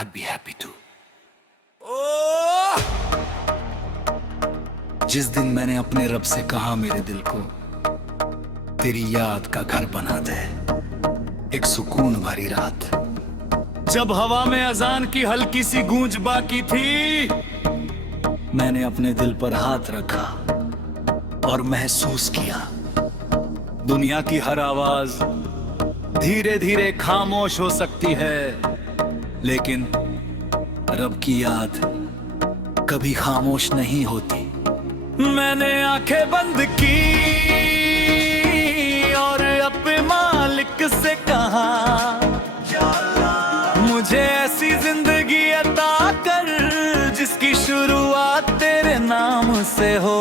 I'd be happy to. Oh! जिस दिन मैंने अपने रब से कहा मेरे दिल को तेरी याद का घर बना दे, एक सुकून भरी रात जब हवा में अजान की हल्की सी गूंज बाकी थी, मैंने अपने दिल पर हाथ रखा और महसूस किया दुनिया की हर आवाज धीरे धीरे खामोश हो सकती है, लेकिन रब की याद कभी खामोश नहीं होती। मैंने आंखें बंद की और अपने मालिक से कहा, मुझे ऐसी जिंदगी अता कर जिसकी शुरुआत तेरे नाम से हो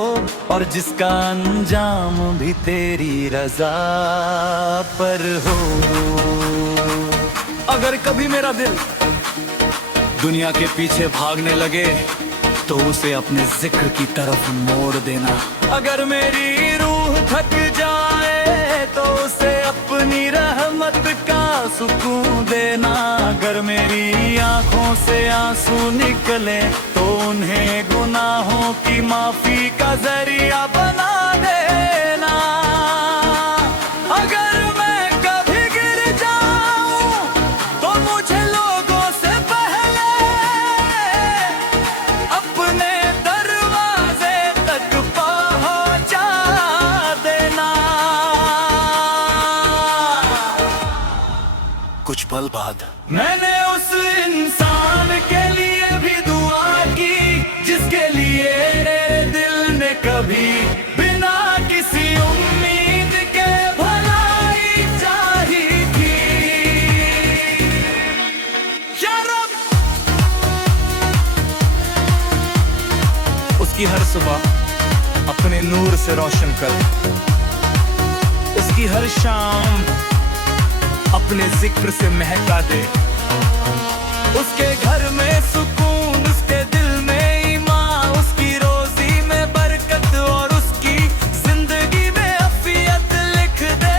और जिसका अंजाम भी तेरी रजा पर हो। अगर कभी मेरा दिल दुनिया के पीछे भागने लगे तो उसे अपने जिक्र की तरफ मोड़ देना। अगर मेरी रूह थक जाए तो उसे अपनी रहमत का सुकून देना। अगर मेरी आंखों से आंसू निकले तो उन्हें गुनाहों की माफी का जरिया बना देना। अगर मैं कभी गिर जाऊं तो मुझे लोगों से पहले अपने दरवाजे तक पहुंचा देना। कुछ पल बाद मैंने उस इंसान के लिए भी दुआ की जिसके लिए मेरे दिल ने कभी बिना किसी उम्मीद के भलाई चाही थी। या रब, उसकी हर सुबह अपने नूर से रोशन कर, उसकी हर शाम अपने जिक्र से महका दे। उसके घर में सुकून, उसके दिल में ईमान, उसकी रोजी में बरकत और उसकी जिंदगी में अफियत लिख दे।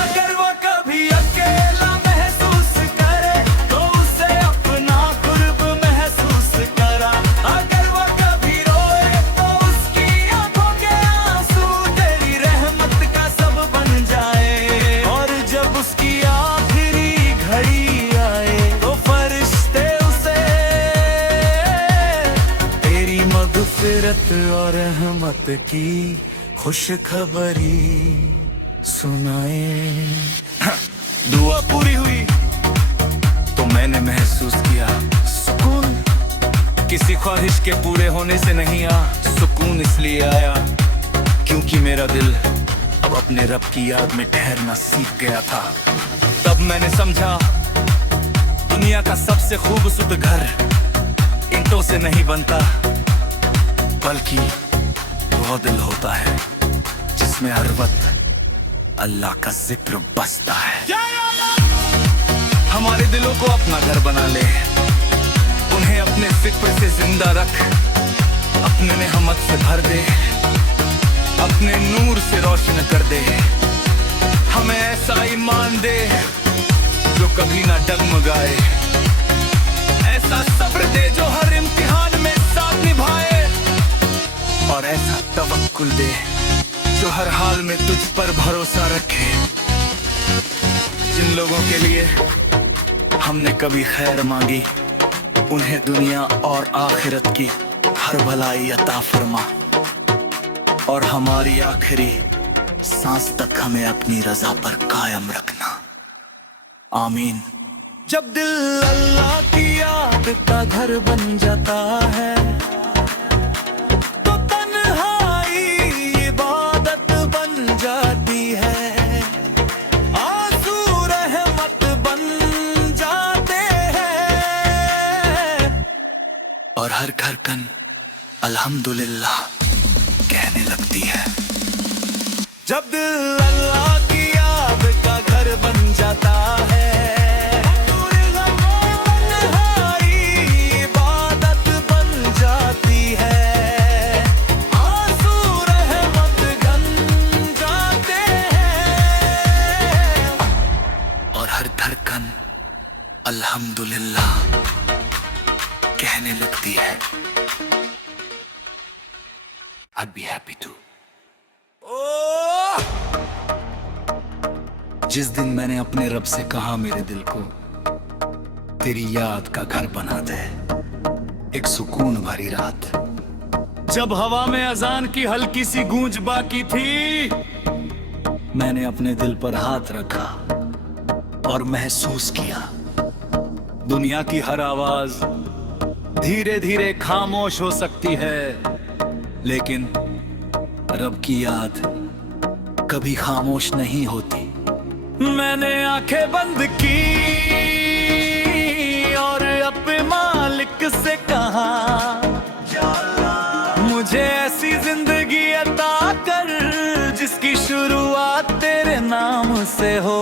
अगर वो कभी अकेला महसूस करे तो उसे अपना कुर्ब महसूस करा। अगर वो कभी रोए तो उसकी आंखों के आंसू तेरी रहमत का सब बन जाए। और जब उसकी आखिरी घड़ी आए तो फरिश्ते उसे तेरी मगफिरत और रहमत की खुशखबरी सुनाए। दुआ पूरी हुई तो मैंने महसूस किया सुकून। किसी ख्वाहिश के पूरे होने से नहीं आ, सुकून इसलिए आया क्योंकि मेरा दिल अब अपने रब की याद में ठहरना सीख गया था। तब मैंने समझा दुनिया का सबसे खूबसूरत घर ईंटों से नहीं बनता, बल्कि वो दिल होता है जिसमें हर वक्त अल्लाह का जिक्र बसता है। हमारे दिलों को अपना घर बना ले, उन्हें अपने जिक्र से जिंदा रख, अपने नेहमत से भर दे, अपने नूर से रोशन कर दे। हमें ऐसा ईमान दे जो कभी ना डगमगाए, ऐसा सब्र दे जो हर इम्तिहान में साथ निभाए, और ऐसा तवक्कुल दे जो हर हाल में तुझ पर भरोसा रखे। जिन लोगों के लिए हमने कभी खैर मांगी उन्हें दुनिया और आखिरत की हर भलाई अता फरमा, और हमारी आखिरी सांस तक हमें अपनी रजा पर कायम रखना। आमीन। जब दिल अल्लाह की याद का घर बन जाता है तो तन्हाई इबादत बन जाती है, आंसू रहमत बन जाते हैं, और हर धड़कन अल्हम्दुलिल्लाह कहने लगती है। जब दिल अल्लाह की याद का घर बन जाता है, तन्हाई इबादत बन जाती है, आंसू रहमत गन जाते हैं, अल्हम्दुलिल्लाह कहने लगती है। I'd be happy to। जिस दिन मैंने अपने रब से कहा मेरे दिल को तेरी याद का घर बना दे, एक सुकून भरी रात जब हवा में अजान की हल्की सी गूंज बाकी थी, मैंने अपने दिल पर हाथ रखा और महसूस किया दुनिया की हर आवाज धीरे धीरे खामोश हो सकती है, लेकिन रब की याद कभी खामोश नहीं होती। मैंने आंखें बंद की और अपने मालिक से कहा, मुझे ऐसी जिंदगी अता कर जिसकी शुरुआत तेरे नाम से हो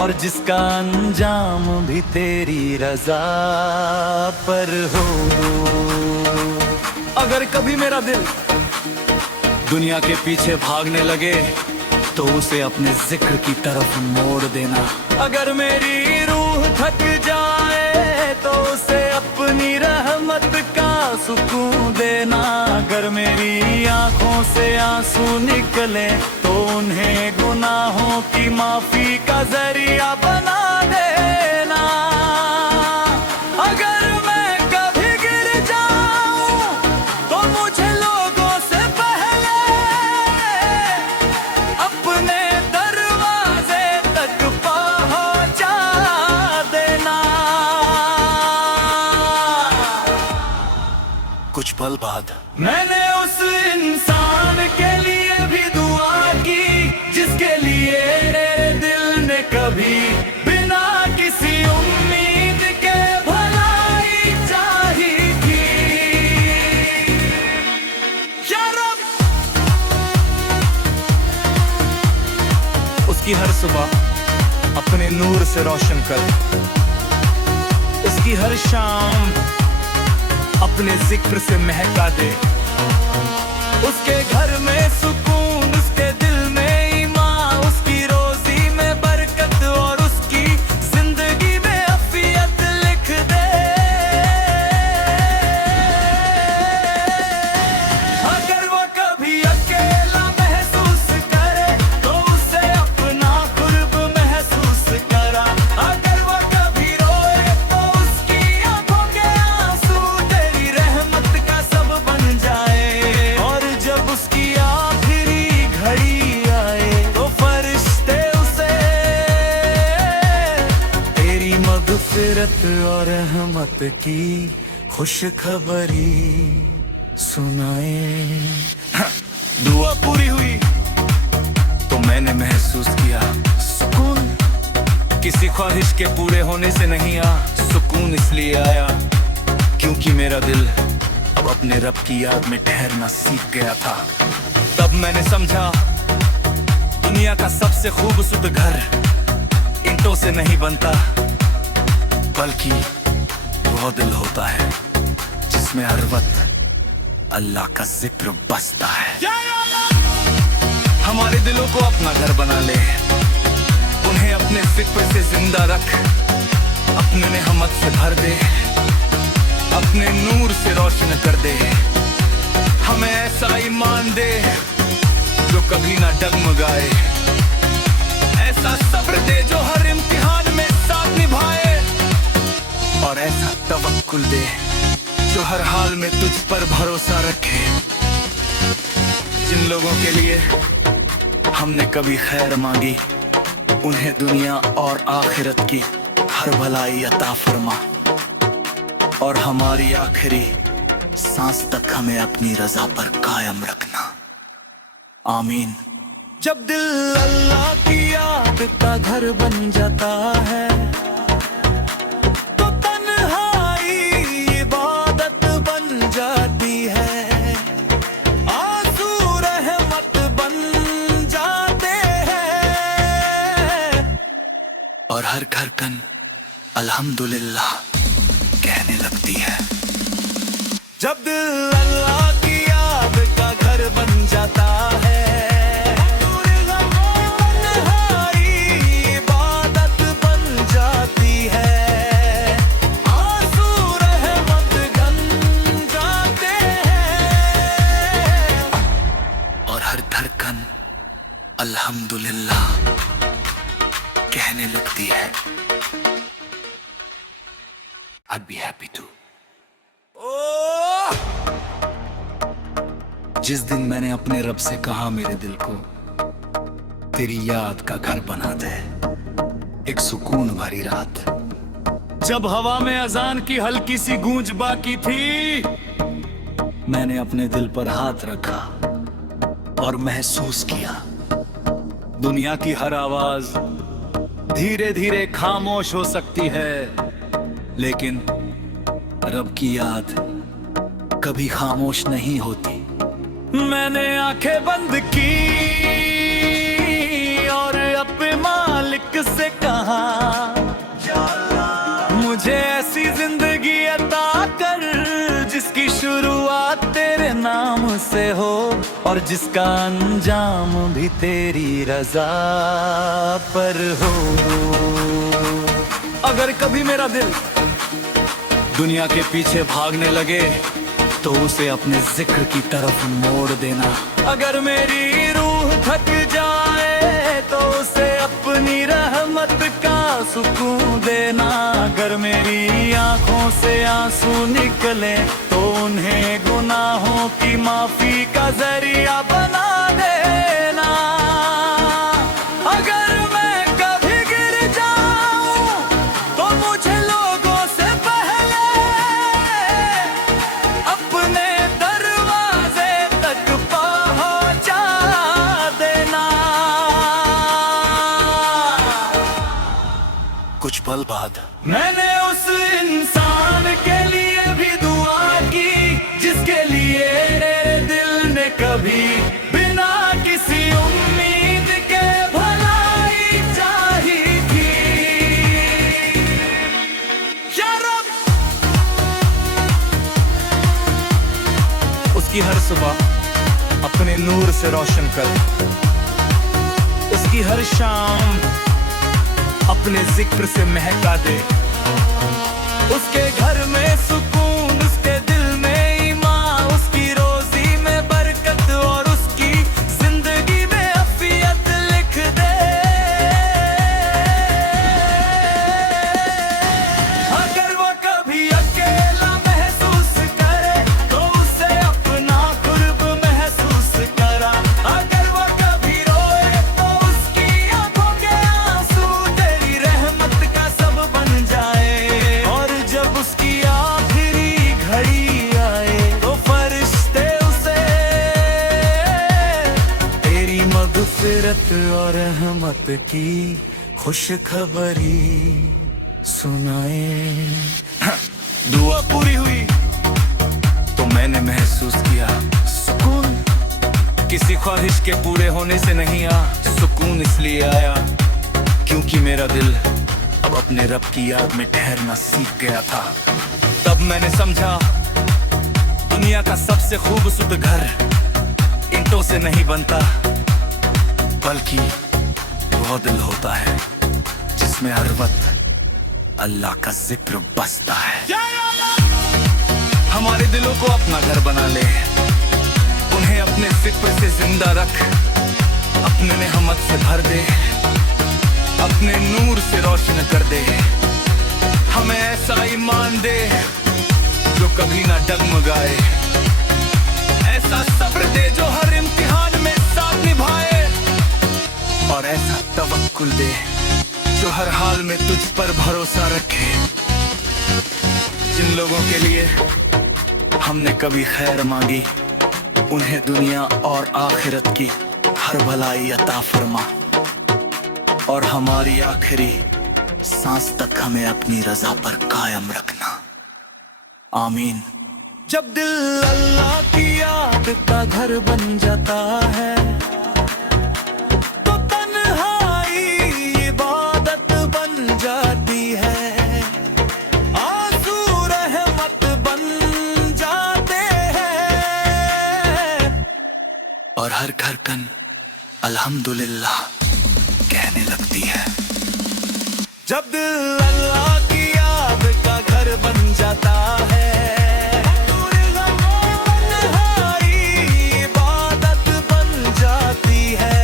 और जिसका अंजाम भी तेरी रजा पर हो। अगर कभी मेरा दिल दुनिया के पीछे भागने लगे तो उसे अपने जिक्र की तरफ मोड़ देना। अगर मेरी रूह थक जाए तो उसे अपनी रहमत का सुकून देना। अगर मेरी आंखों से आंसू निकले तो उन्हें गुनाहों की माफी का जरिया बना देना। अगर मैं कभी गिर जाऊं तो मुझे लोगों से पहले अपने दरवाजे तक पहुंचा देना। कुछ पल बाद मैंने उस इंसान के लिए भी दुआ की जिसके लिए दिल ने कभी बिना किसी उम्मीद के भलाई चाही थी। या रब, उसकी हर सुबह अपने नूर से रोशन कर, उसकी हर शाम अपने जिक्र से महका दे। उसके घर में सुकून, उसके दिल में ईमान, उसकी रोजी में बरकत और उसकी जिंदगी में अफियत लिख दे। अगर वो कभी अकेला महसूस करे तो उसे अपना कुर्ब महसूस करा। अगर वो कभी रोए तो उसकी आंखों के आंसू तेरी रहमत का सब बन जाए। और जब उसकी आखिरी घड़ी आए तो फरिश्ते उसे तेरी मगफिरत और रहमत की खुशखबरी सुनाए। दुआ पूरी हुई तो मैंने महसूस किया सुकून। किसी ख्वाहिश के पूरे होने से नहीं आ, सुकून इसलिए आया क्योंकि मेरा दिल अब अपने रब की याद में ठहरना सीख गया था। तब मैंने समझा दुनिया का सबसे खूबसूरत घर ईंटों से नहीं बनता, बल्कि वो दिल होता है जिसमें हर वक्त अल्लाह का जिक्र बसता है। हमारे दिलों को अपना घर बना ले, उन्हें अपने जिक्र से जिंदा रख, अपने नेहमत से भर दे, अपने नूर से रोशन कर दे। हमें ऐसा ईमान दे जो कभी ना डगमगाए, ऐसा सब्र दे जो हर इम्तिहान में साथ निभाए, और ऐसा तवक्कुल दे जो हर हाल में तुझ पर भरोसा रखे। जिन लोगों के लिए हमने कभी खैर मांगी उन्हें दुनिया और आखिरत की हर भलाई अता फरमा, और हमारी आखिरी सांस तक हमें अपनी रजा पर कायम रखना। आमीन। जब दिल अल्लाह की याद का घर बन जाता है तो तन्हाई इबादत बन जाती है, आंसू रहमत बन जाते हैं, और हर धड़कन अल्हम्दुलिल्लाह कहने लगती है। जब दिल अल्लाह की याद का घर बन जाता है तन्हाई इबादत बन जाती है, कहने लगती है I'd be happy to। जिस दिन मैंने अपने रब से कहा मेरे दिल को तेरी याद का घर बना दे, एक सुकून भरी रात जब हवा में अजान की हल्की सी गूंज बाकी थी, मैंने अपने दिल पर हाथ रखा और महसूस किया दुनिया की हर आवाज धीरे धीरे खामोश हो सकती है, लेकिन रब की याद कभी खामोश नहीं होती। मैंने आंखें बंद की और अपने मालिक से कहा मुझे ऐसी जिंदगी अता कर जिसकी शुरुआत तेरे नाम से हो और जिसका अंजाम भी तेरी रजा पर हो। अगर कभी मेरा दिल दुनिया के पीछे भागने लगे तो उसे अपने जिक्र की तरफ मोड़ देना। अगर मेरी रूह थक जाए तो उसे अपनी रहमत का सुकून देना। अगर मेरी आंखों से आंसू निकले तो उन्हें गुनाहों की माफी का जरिया बना देना। अगर मैं कभी गिर जाऊं तो मुझे लोगों से पहले अपने दरवाजे तक पहुंचा देना। कुछ पल बाद मैंने उस इंसान के लिए भी दुआ की जिसके लिए दिल ने कभी बिना किसी उम्मीद के भलाई चाही थी। या रब, उसकी हर सुबह अपने नूर से रोशन कर, उसकी हर शाम अपने जिक्र से महका दे। उसके घर में सुकून, उसके दिल में ईमान, उसकी रोजी में बरकत और उसकी जिंदगी में अफियत लिख दे। अगर वो कभी अकेला महसूस करे तो उसे अपना कुर्ब महसूस करा। अगर वो कभी रोए तो उसकी आंखों के आंसू तेरी रहमत का सब बन जाए। और जब उसकी आखिरी घड़ी आए तो फरिश्ते उसे तेरी मगफिरत और रहमत की खुशखबरी सुनाए। दुआ पूरी हुई तो मैंने महसूस किया सुकून किसी ख्वाहिश के पूरे होने से नहीं आ। सुकून इसलिए आया क्योंकि मेरा दिल अब अपने रब की याद में ठहरना सीख गया था। तब मैंने समझा दुनिया का सबसे खूबसूरत घर ईंटों से नहीं बनता, बल्कि वो दिल होता है जिसमें हर वक्त अल्लाह का जिक्र बसता है। हमारे दिलों को अपना घर बना ले, उन्हें अपने जिक्र से जिंदा रख, अपने नेहमत से भर दे, अपने नूर से रोशन कर दे। हमें ऐसा ईमान दे जो कभी ना डगमगाए, ऐसा सब्र दे जो हर इम्तिहान में साथ निभाए, और ऐसा तवक्कुल दे जो हर हाल में तुझ पर भरोसा रखे। जिन लोगों के लिए हमने कभी खैर मांगी उन्हें दुनिया और आखिरत की हर भलाई अता फरमा, और हमारी आखिरी सांस तक हमें अपनी रजा पर कायम रखना। आमीन। जब दिल अल्लाह की याद का घर बन जाता है तो तन्हाई इबादत बन जाती है, आंसू रहमत बन जाते हैं, और हर धड़कन अल्हम्दुलिल्लाह कहने लगती है। जब दिल अल्लाह की याद का घर बन जाता है इबादत बन जाती है,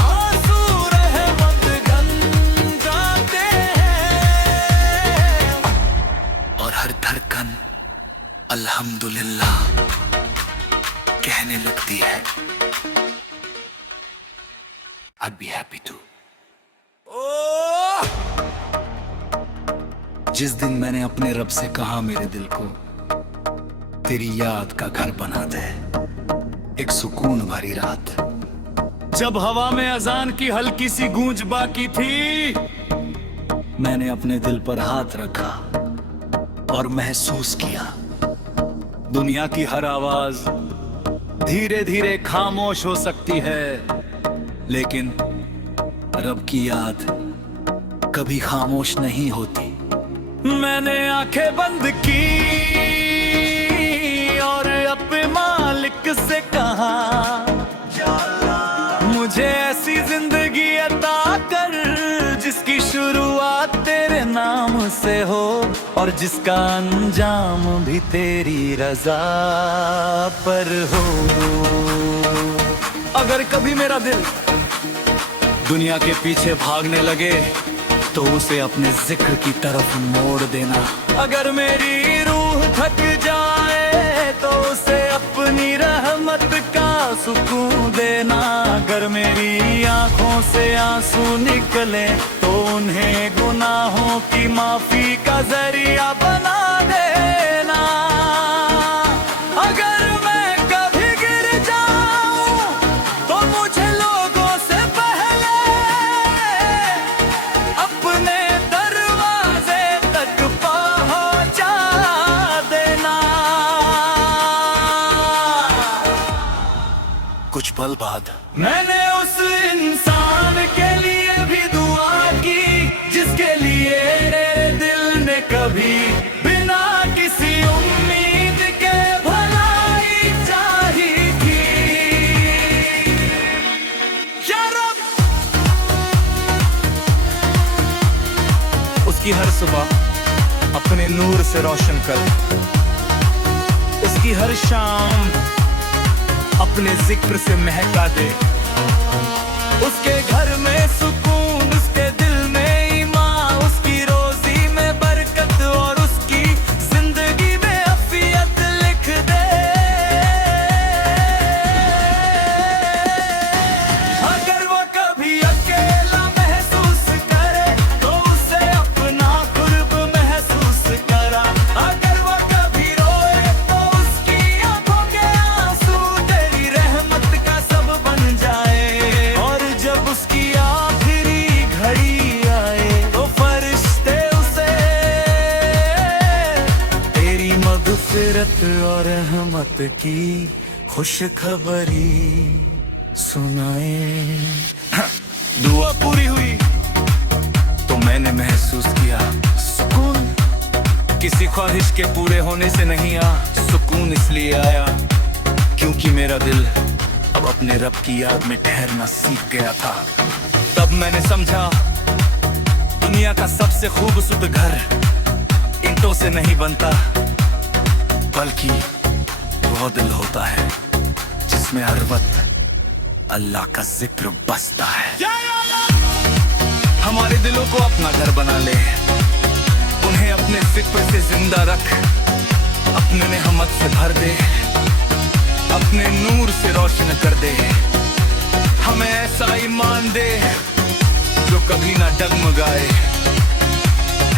आंसू रहमत गन अल्हम्दुलिल्लाह कहने लगती है। I'd be happy to। जिस दिन मैंने अपने रब से कहा मेरे दिल को तेरी याद का घर बना दे, एक सुकून भरी रात जब हवा में अजान की हल्की सी गूंज बाकी थी, मैंने अपने दिल पर हाथ रखा और महसूस किया दुनिया की हर आवाज धीरे धीरे खामोश हो सकती है, लेकिन रब की याद कभी खामोश नहीं होती। मैंने आंखें बंद की और अपने मालिक से कहा मुझे ऐसी जिंदगी अता कर जिसकी शुरुआत तेरे नाम से हो और जिसका अंजाम भी तेरी रजा पर हो। अगर कभी मेरा दिल दुनिया के पीछे भागने लगे तो उसे अपने जिक्र की तरफ मोड़ देना। अगर मेरी रूह थक जाए तो उसे अपनी रहमत का सुकून देना। अगर मेरी आंखों से आंसू निकले तो उन्हें गुनाहों की माफी का जरिया बना देना। अगर मैं कभी गिर जाऊं तो मुझे लोगों से पहले अपने दरवाजे तक पहुंचा देना। कुछ पल बाद मैंने उस इंसान के लिए भी दुआ की जिसके लिए मेरे दिल ने कभी बिना किसी उम्मीद के भलाई चाही थी। या रब, उसकी हर सुबह अपने नूर से रोशन कर, उसकी हर शाम अपने जिक्र से महका दे। उसके घर में सुकून, उसके दिल में ईमान, उसकी रोजी में बरकत और उसकी जिंदगी में अफियत लिख दे। अगर वो कभी अकेला महसूस करे तो उसे अपना कुर्ब महसूस करा। अगर वो कभी रोए तो उसकी आंखों के आंसू तेरी रहमत का सब बन जाए। और जब उसकी आखिरी घड़ी आए तो फरिश्ते उसे तेरी मग़फ़िरत और रहमत की खुशखबरी सुनाए। दुआ पूरी हुई तो मैंने महसूस किया सुकून। किसी ख्वाहिश के पूरे होने से नहीं आ, सुकून इसलिए आया क्योंकि मेरा दिल अब अपने रब की याद में ठहरना सीख गया था। तब मैंने समझा दुनिया का सबसे खूबसूरत घर ईंटों से नहीं बनता, बल्कि वो दिल होता है जिसमें हर वक्त अल्लाह का जिक्र बसता है। हमारे दिलों को अपना घर बना ले, उन्हें अपने जिक्र से जिंदा रख, अपने नेहमत से भर दे, अपने नूर से रोशन कर दे। हमें ऐसा ईमान दे जो कभी ना डगमगाए,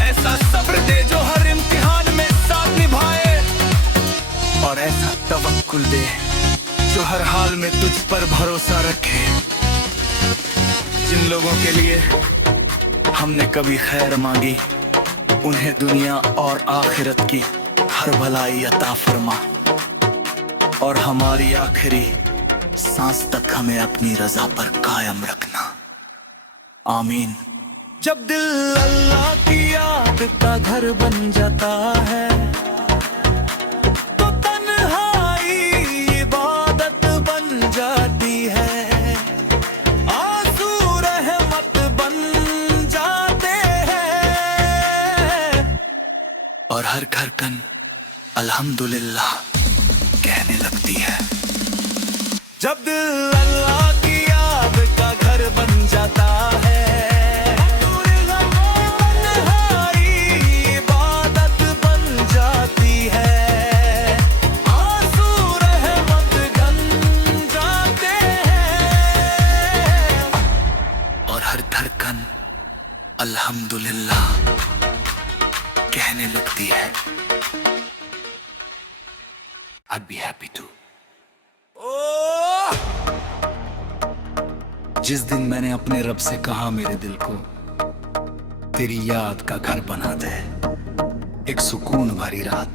ऐसा सब्र दे जो हर इम्तिहान में साथ निभाए, और ऐसा तवक्कुल दे जो हर हाल में तुझ पर भरोसा रखे। जिन लोगों के लिए हमने कभी खैर मांगी उन्हें दुनिया और आखिरत की हर भलाई अता फरमा, और हमारी आखिरी सांस तक हमें अपनी रजा पर कायम रखना। आमीन। जब दिल अल्लाह की याद का घर बन जाता है तो तन्हाई इबादत बन जाती है, आंसू रहमत बन जाते हैं, और हर धड़कन अल्हम्दुलिल्लाह कहने लगती है। जब दिल अल्लाह की याद का घर बन जाता है तन्हाई इबादत बन जाती है, अल्हम्दुलिल्लाह कहने लगती है। I'd be happy to। जिस दिन मैंने अपने रब से कहा मेरे दिल को तेरी याद का घर बना दे, एक सुकून भरी रात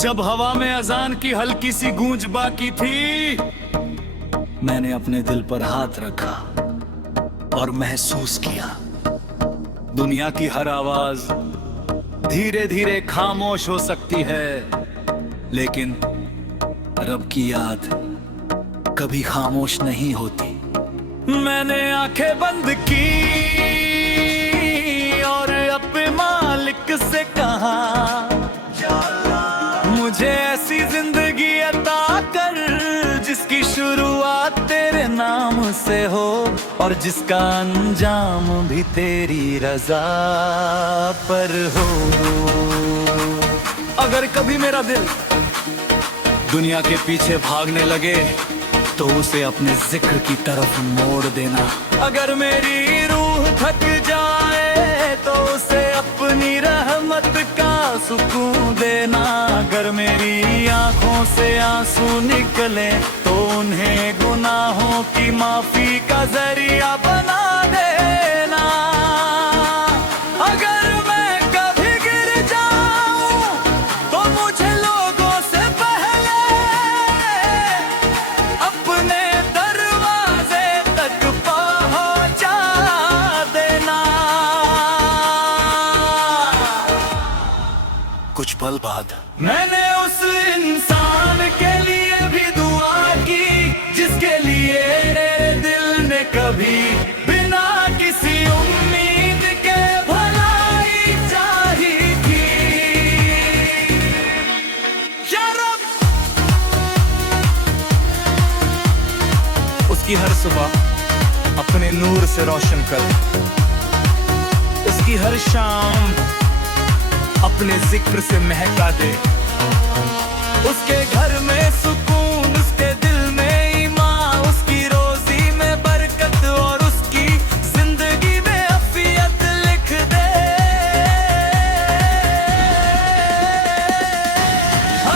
जब हवा में अजान की हल्की सी गूंज बाकी थी, मैंने अपने दिल पर हाथ रखा और महसूस किया दुनिया की हर आवाज धीरे धीरे खामोश हो सकती है, लेकिन रब की याद कभी खामोश नहीं होती। मैंने आंखें बंद की और अपने मालिक से कहा, मुझे ऐसी जिंदगी अता कर जिसकी शुरुआत तेरे नाम से हो और जिसका अंजाम भी तेरी रजा पर हो। अगर कभी मेरा दिल दुनिया के पीछे भागने लगे तो उसे अपने जिक्र की तरफ मोड़ देना। अगर मेरी रूह थक जाए तो उसे अपनी रहमत का सुकून देना। अगर मेरी आंखों से आंसू निकले तो उन्हें गुनाहों की माफी का जरिया बना देना। अगर मैं कभी गिर जाऊं तो मुझे लोगों से पहले अपने दरवाजे तक पहुंचा देना। कुछ पल बाद मैंने उस इंसान के लिए भी दुआ की जिसके लिए दिल ने कभी बिना किसी उम्मीद के भलाई चाही थी। या रब, उसकी हर सुबह अपने नूर से रोशन कर, उसकी हर शाम अपने जिक्र से महका दे। उसके घर में सुकून, उसके दिल में ईमान, उसकी रोजी में बरकत और उसकी जिंदगी में अफियत लिख दे।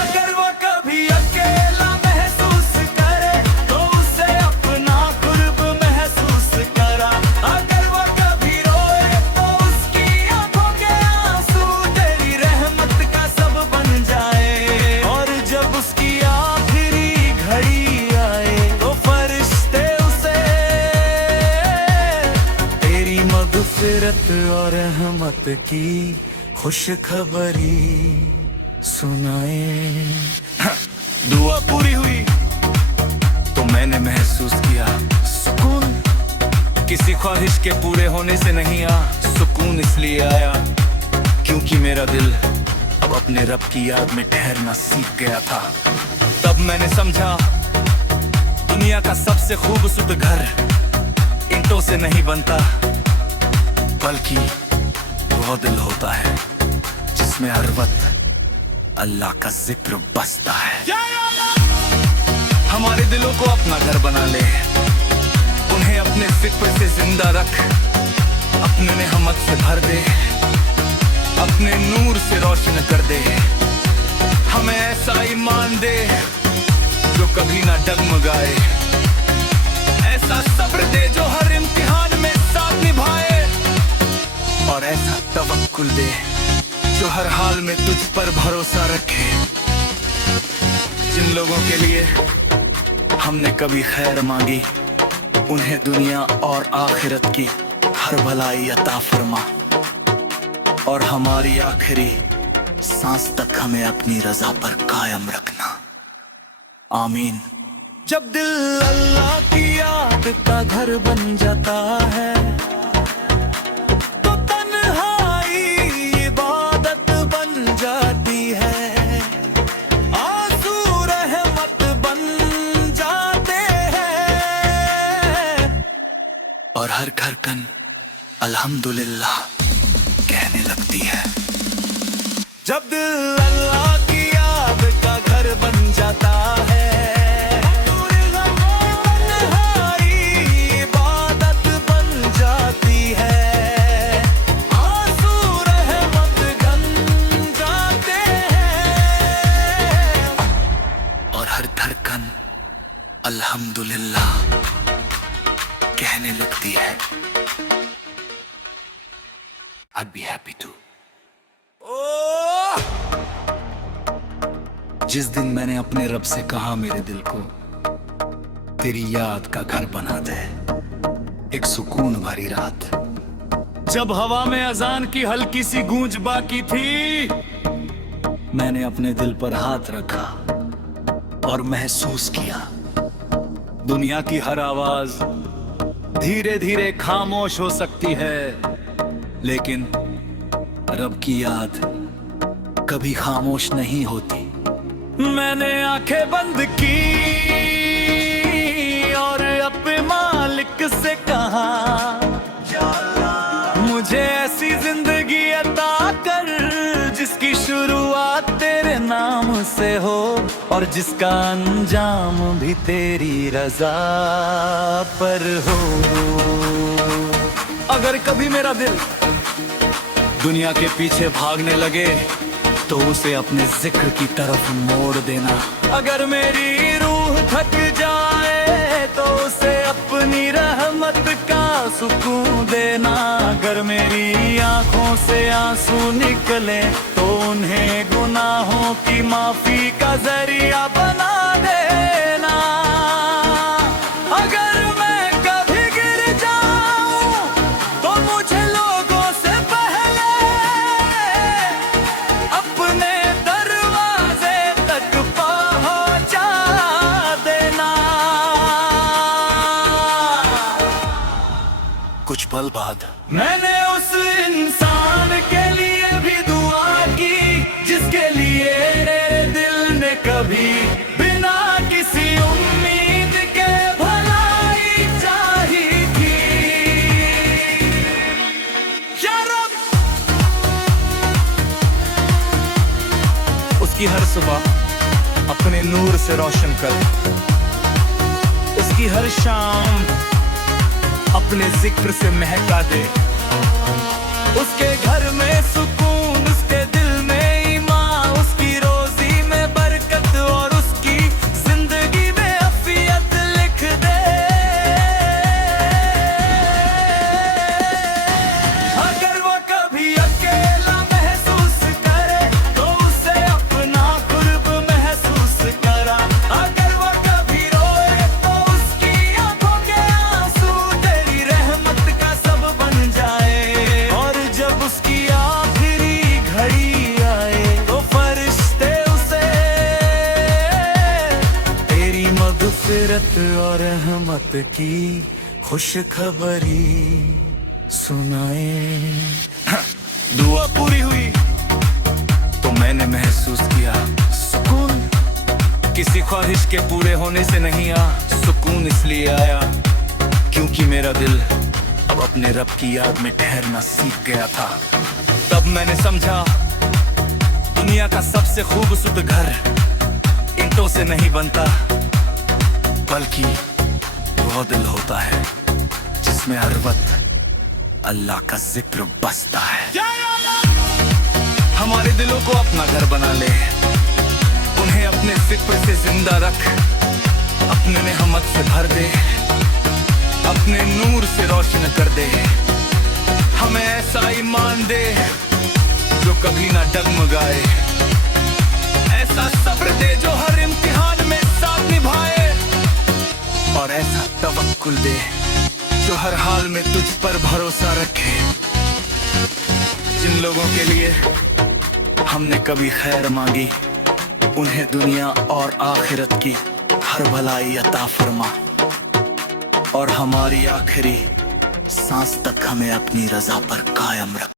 अगर वो कभी अकेला महसूस करे तो उसे अपना कुर्ब महसूस करा। अगर वो कभी रोए तो उसकी आंखों के आंसू तेरी रहमत का सब बन जाए। और जब उसकी आखिरी घड़ी आए तो फरिश्ते उसे तेरी मग़फ़िरत और रहमत की खुशखबरी सुनाए। दुआ पूरी हुई तो मैंने महसूस किया सुकून। किसी ख्वाहिश के पूरे होने से नहीं आया, सुकून इसलिए आया क्योंकि मेरा दिल अब अपने रब की याद में ठहरना सीख गया था। तब मैंने समझा दुनिया का सबसे खूबसूरत घर ईंटों से नहीं बनता, बल्कि वो दिल होता है जिसमें हर वक्त अल्लाह का जिक्र बसता है। हमारे दिलों को अपना घर बना ले, उन्हें अपने जिक्र से जिंदा रख, अपने नेहमत से भर दे, अपने नूर से रोशन कर दे। हमें ऐसा ईमान दे जो कभी ना डगमगाए, ऐसा सब्र दे जो हर इम्तिहान में साथ निभाए, और ऐसा तवक्कुल दे जो हर हाल में तुझ पर भरोसा रखे। जिन लोगों के लिए हमने कभी खैर मांगी उन्हें दुनिया और आखिरत की हर भलाई अता फरमा, और हमारी आखिरी सांस तक हमें अपनी रजा पर कायम रखना। आमीन। जब दिल अल्लाह की याद का घर बन जाता है तो तन्हाई इबादत बन जाती है, आंसू रहमत बन जाते हैं, और हर धड़कन अल्हम्दुलिल्लाह कहने लगती है। जब दिल अल्लाह की याद का घर बन जाता है, तन्हाई इबादत बन जाती है, अल्हम्दुलिल्लाह कहने लगती है, I'd be happy to। जिस दिन मैंने अपने रब से कहा मेरे दिल को तेरी याद का घर बना दे, एक सुकून भरी रात जब हवा में अजान की हल्की सी गूंज बाकी थी, मैंने अपने दिल पर हाथ रखा और महसूस किया दुनिया की हर आवाज धीरे धीरे खामोश हो सकती है, लेकिन रब की याद कभी खामोश नहीं होती। मैंने आंखें बंद की और अपने मालिक से कहा, मुझे ऐसी जिंदगी अता कर जिसकी शुरुआत तेरे नाम से हो और जिसका अंजाम भी तेरी रजा पर हो। अगर कभी मेरा दिल दुनिया के पीछे भागने लगे तो उसे अपने जिक्र की तरफ मोड़ देना। अगर मेरी रूह थक जाए तो उसे अपनी रहमत का सुकून देना। अगर मेरी आंखों से आंसू निकले तो उन्हें गुनाहों की माफी का जरिया बना देना। अगर मैं कभी गिर जाऊं तो मुझे लोगों से पहले अपने दरवाजे तक पहुंचा देना। कुछ पल बाद मैंने उस इंसान के लिए भी दुआ की जिसके लिए मेरे दिल ने कभी बिना किसी उम्मीद के भलाई चाही थी। या रब, उसकी हर सुबह अपने नूर से रोशन कर, उसकी हर शाम अपने जिक्र से महका दे। उसके घर में सुकून, उसके दिल में ईमान, उसकी रोजी में बरकत और उसकी जिंदगी में अफियत लिख दे। अगर वो कभी अकेला महसूस करे तो उसे अपना कुर्ब महसूस करा। अगर वो कभी रोए तो उसकी आंखों के आंसू तेरी रहमत का सब बन जाए। और जब उसकी आखिरी घड़ी आए तो फरिश्ते उसे तेरी मग़फ़िरत और रहमत की खुशखबरी सुनाए। दुआ पूरी हुई तो मैंने महसूस किया सुकून किसी ख्वाहिश के पूरे होने से नहीं आ। सुकून इसलिए आया क्योंकि मेरा दिल अब अपने रब की याद में ठहरना सीख गया था। तब मैंने समझा दुनिया का सबसे खूबसूरत घर ईंटों से नहीं बनता, बल्कि वो दिल होता है जिसमें हर वक्त अल्लाह का जिक्र बसता है। हमारे दिलों को अपना घर बना ले, उन्हें अपने जिक्र से जिंदा रख, अपने नेहमत से भर दे, अपने नूर से रोशन कर दे। हमें ऐसा ईमान दे जो कभी ना डगमगाए, ऐसा सब्र दे जो हर इम्तिहान में साथ निभाए, और ऐसा तवक्कुल दे जो हर हाल में तुझ पर भरोसा रखे। जिन लोगों के लिए हमने कभी खैर मांगी उन्हें दुनिया और आखिरत की हर भलाई अता फरमा, और हमारी आखिरी सांस तक हमें अपनी रजा पर कायम रख।